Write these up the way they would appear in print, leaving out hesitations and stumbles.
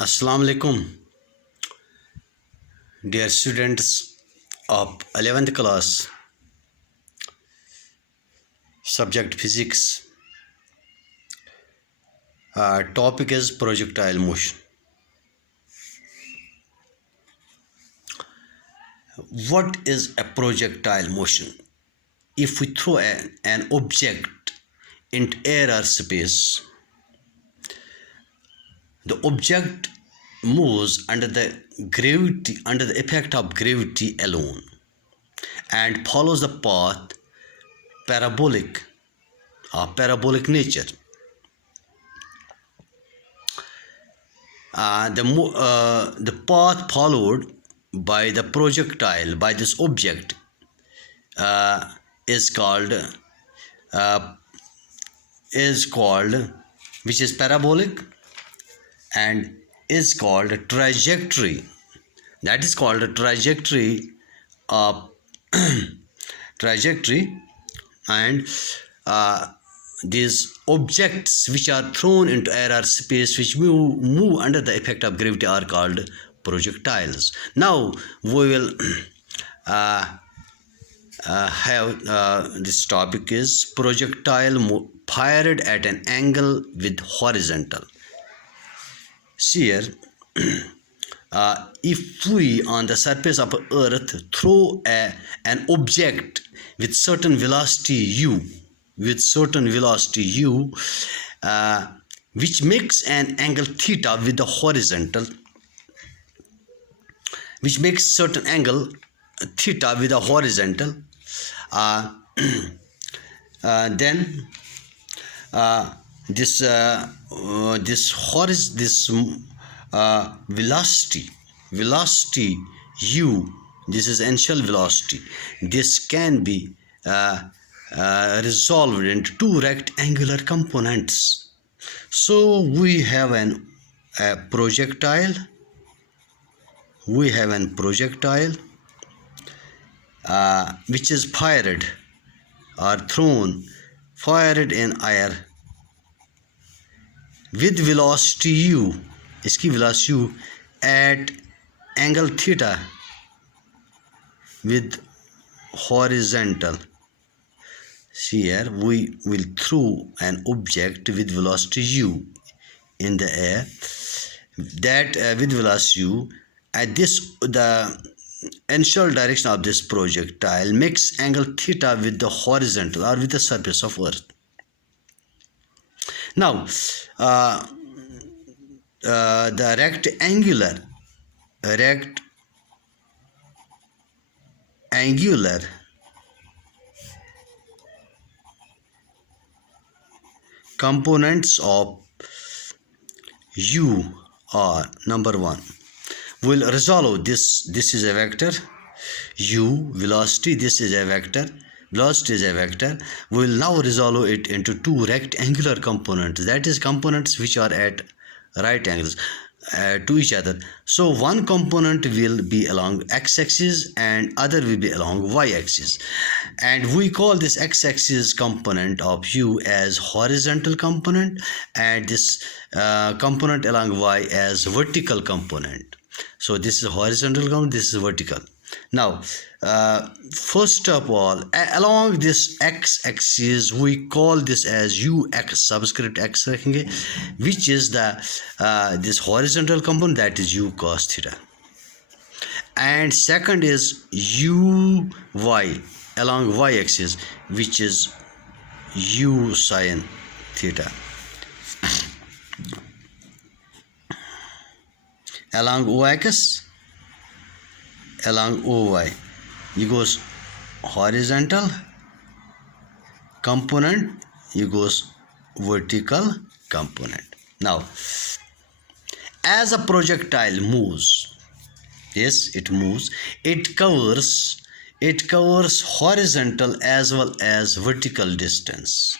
Assalamu alaikum, dear students of 11th class, subject physics. Topic is projectile motion. What is a projectile motion? If we throw an object into air or space, the object moves under the effect of gravity alone, and follows the path parabolic nature. The path followed by the projectile, by this object, is called which is parabolic, and is called a trajectory. That is called a trajectory of trajectory. And these objects which are thrown into air or space, which move under the effect of gravity, are called projectiles. Now we will have this topic is projectile fired at an angle with horizontal. See here, if we on the surface of earth throw an object with certain velocity u, which makes an angle theta with the horizontal, which makes certain angle theta with the horizontal, then this velocity u, this is initial velocity, this can be resolved into two rectangular components. So we have a projectile. Which is fired in air with velocity u, इसकी velocity u at angle theta with horizontal. See here, we will throw an object with velocity u in the air, that with velocity u at the initial direction of this projectile makes angle theta with the horizontal or with the surface of earth. Now the rectangular components of u are: number one, will resolve this is a vector, u velocity, this is a vector, velocity is a vector. We will now resolve it into two rectangular components, that is components which are at right angles to each other. So one component will be along x-axis and other will be along y-axis, and we call this x-axis component of u as horizontal component, and this component along y as vertical component. So this is horizontal component, this is vertical. Now first of all, along this x-axis we call this as ux, subscript x rakhenge, which is the this horizontal component, that is u cos theta. And second is uy along y-axis, which is u sin theta. Along o-axis, along oy, you goes horizontal component, you goes vertical component. Now as a projectile moves, yes, it moves, it covers horizontal as well as vertical distance.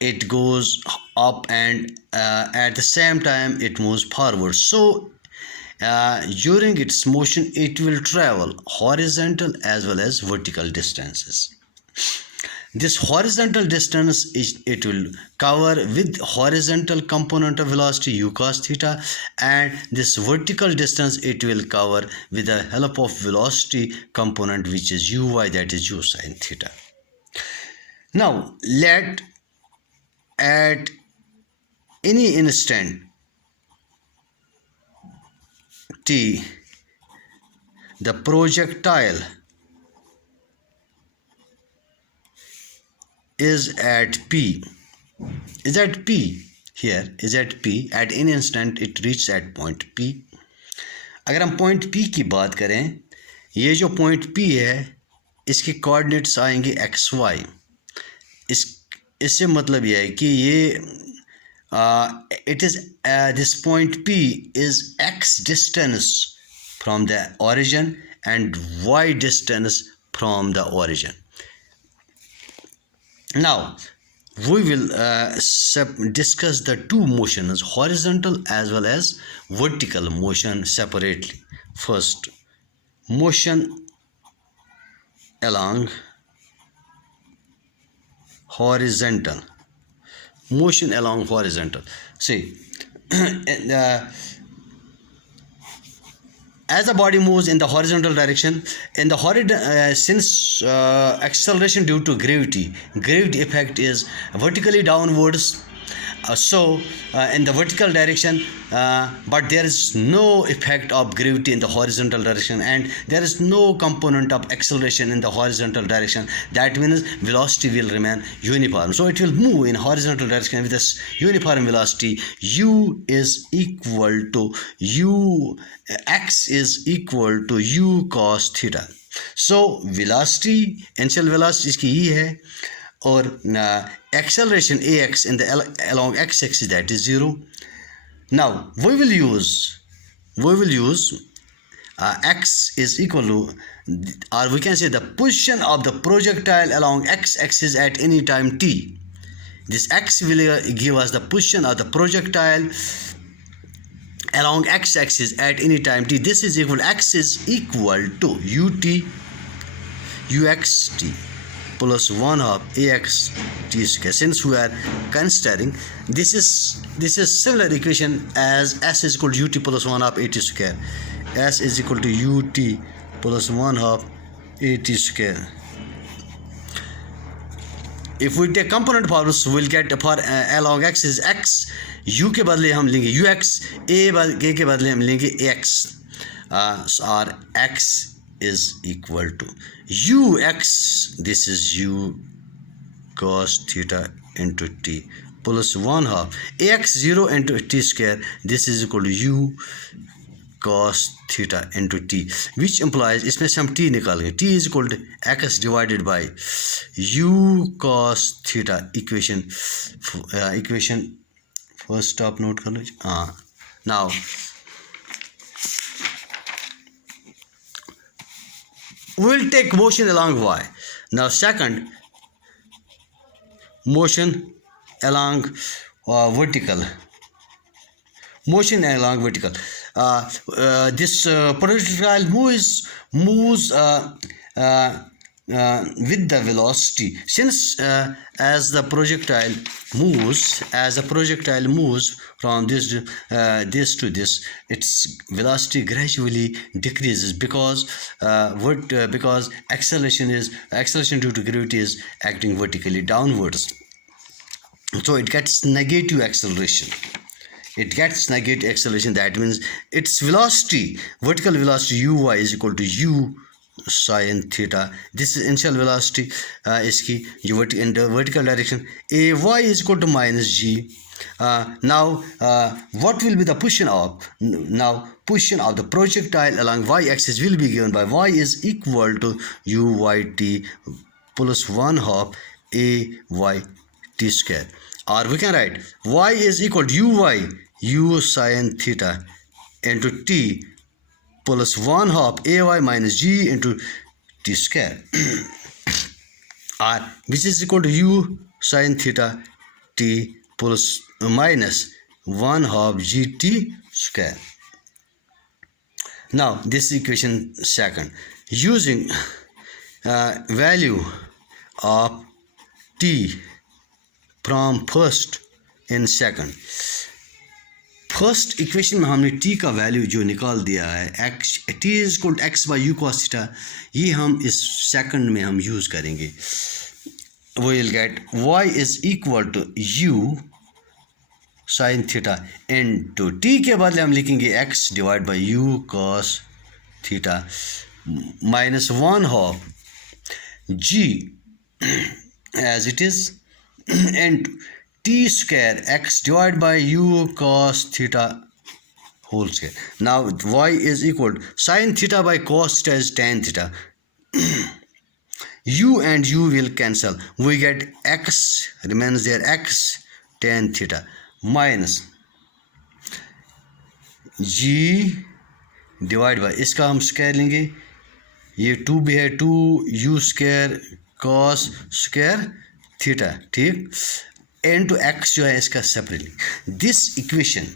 It goes up and at the same time it moves forward. So during its motion it will travel horizontal as well as vertical distances. this horizontal distance it will cover with horizontal component of velocity u cos theta, and this vertical distance it will cover with the help of velocity component which is uy, that is u sin theta. Now let at any instant t the projectile is at p, is at p, here is at p, at any instant it reaches at point p. अगर हम point p की बात करें, ये जो point p है इसके coordinates आएंगे xy. इससे मतलब यह है कि ये it is this point p is x distance from the origin and y distance from the origin. Now we will discuss the two motions, horizontal as well as vertical motion, separately. First, motion along horizontal. Motion along horizontal. See, as the body moves in the horizontal direction, in the since acceleration due to gravity effect is vertically downwards, in the vertical direction, but there is no effect of gravity in the horizontal direction, and there is no component of acceleration in the horizontal direction. That means velocity will remain uniform, so it will move in horizontal direction with this uniform velocity. U is equal to u, x is equal to u cos theta. So velocity, initial velocity इसकी ये है, और acceleration ax in the along x-axis, that is 0. Now we will use x is equal to, or we can say the position of the projectile along x-axis at any time t. This x will give us the position of the projectile along x-axis at any time t. This is equal, x is equal to ut uxt plus 1 half ax t square. Since we are considering this is similar equation as s is equal to ut plus 1 half at square. S is equal to ut plus 1 half at square. If we take component forms, we will get for along x is x, u के बदले हम लेंगे ux, a के बदले हम लेंगे ax, और x is equal to ux, this is u cos theta into t plus 1 half ax 0 into t square, this is equal to u cos theta into t, which implies इसमें से हम t निकालेंगे, t is equal to x divided by u cos theta. Equation first आप note कर लो. Now we will take motion along y. Now second, motion along vertical. Motion along vertical. This projectile moves with the velocity. Since as the projectile moves from this to this, its velocity gradually decreases because acceleration due to gravity is acting vertically downwards. So it gets negative acceleration. That means its velocity, vertical velocity uy is equal to u sin theta. This is initial velocity इसकी in the vertical direction. Ay is equal to minus g. Now what will be the position of the projectile along y-axis will be given by y is equal to uyt plus 1 half ay t square, or we can write y is equal to u sin theta into t plus 1 half ay minus g into t square, or which is equal to u sin theta t plus minus 1 half gt square. Now this is equation second. Using value of t from first and second. First equation में हमने t का value जो निकाल दिया है x t is equal to x by u cos theta, ये हम इस सेकंड में हम यूज़ करेंगे. We will get y is equal to u sine theta into t के बदले हम लिखेंगे x divide by u cos theta minus 1/2 g as it is and t square x divided by u cos theta whole square. Now y is equal to sin theta by cos theta is tan theta. U and u will cancel. We get x remains there, x tan theta minus g divided by इसका हम square लेंगे, ये 2 भी है 2 u square cos square theta, ठीक, N to x जो है इसका सेपरेटली. दिस इक्वेशन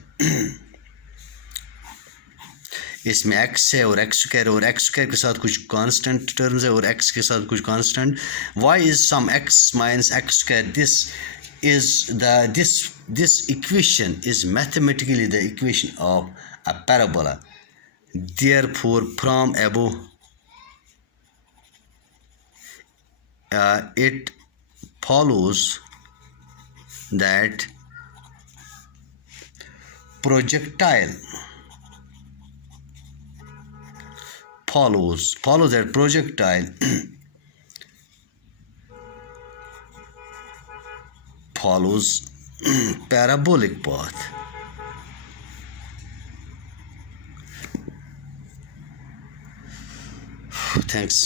इसमें x है और x स्क्वायर और x स्क्वायर के साथ कुछ कांस्टेंट टर्म्स है और x के साथ कुछ constant. y is some x minus x square. This is this equation is mathematically the equation of a parabola. Therefore from above it follows that projectile follows that projectile follows parabolic path. Thanks.